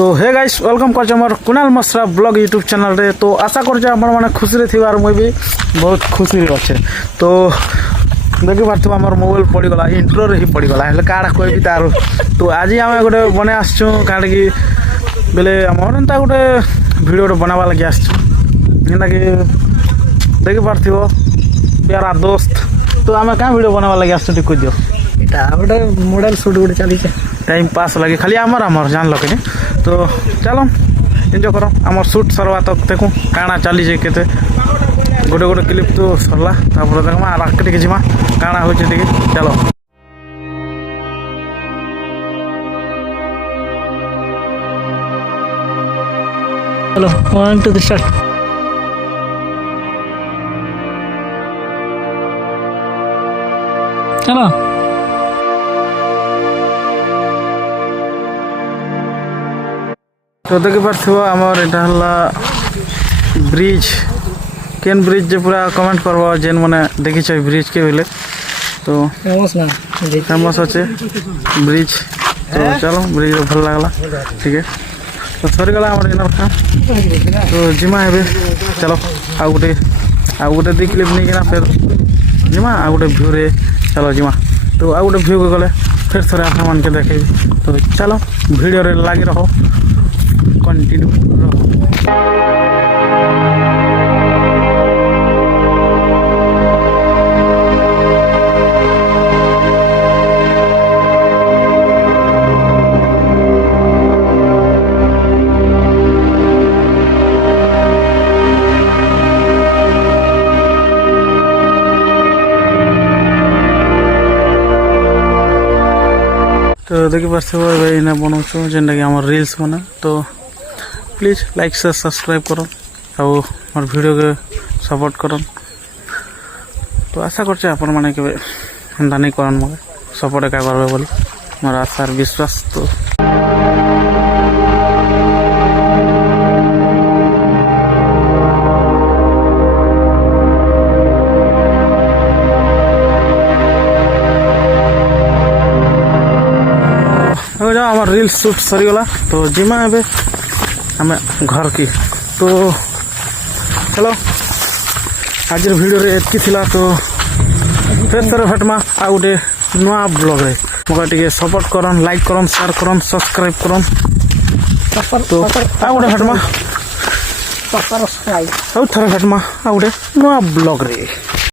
तो hey guys welcome कर हमर कुणाल मसरा ब्लॉग यूट्यूब चैनल रे। तो आशा कर माने खुशी रे थिबार मुई भी बहुत खुशी अच्छे। तो देखि पारथु हमर मोबाइल पड़ी गला इंट्रो रे ही पड़ी गला हेले काडा कोई भी तार। तो आज हम गोटे बने आसछु काड की बेले हमर एंता गोटे वीडियो बनावा लगी आसछु जेंता कि देखि पारथिबो प्यारा दोस्त। तो आमे का वीडियो बनावा लगी आसछु टिक दियो एटा गोटे मॉडल शूट गोटे चली टाइम पास लगे खाली आमर जान लगे। तो चलो एंजॉय करो आमर शूट सरवा तक देखूँ काଣା चली जाए केते गोटे गोटे क्लिप तो सरला तापर देखमा आके जिमा काଣା होचे टिके चलो। चलो 1 2 स्टार्ट। चलो तो देखि पारथिबो हमर एटा हला ब्रिज केन ब्रिज जे पूरा कमेंट करबो जेन माने देखि छै ब्रिज के बेले। तो फेमस ना फेमस अच्छे ब्रिज। तो चलो ब्रिज भल लागला ठीक है। तो सरी गला हमर इनर काम तो जिमा हेबे चलो आ गोटे दी क्लिप नहीं किना फिर जिमा आ गोटे व्यू रे चलो जिमा। तो आ गोटे व्यू के गले फिर थोड़े आप मन के देखे। तो चलो वीडियो रे लागी रहो कंटिन्यू रहो। तो देखि पारथिबो एबे इना बनाउछु जेंटा कि हमर रील्स बना। तो प्लीज लाइक से सब्सक्राइब करो और मोर वीडियो के सपोर्ट करो। तो आशा करछे आपन माने के एंता नहीं करन मगे सपोर्ट का करबे बोली मोर आशा और विश्वास। तो हमार रील्स शूट सरीगला। तो जिमा एबे हमें घर की। तो चलो आज वीडियो रे एतकी थिला। तो फिर थोड़े भेटमा आ गोटे नुआ ब्लॉग रे मगे टिके सपोर्ट करन लाइक करन शेयर करन सब्सक्राइब करन। तो आ गोटे भेटमा सब्सक्राइब और थोड़े भेटमा आ गोटे नुआ ब्लॉग रे।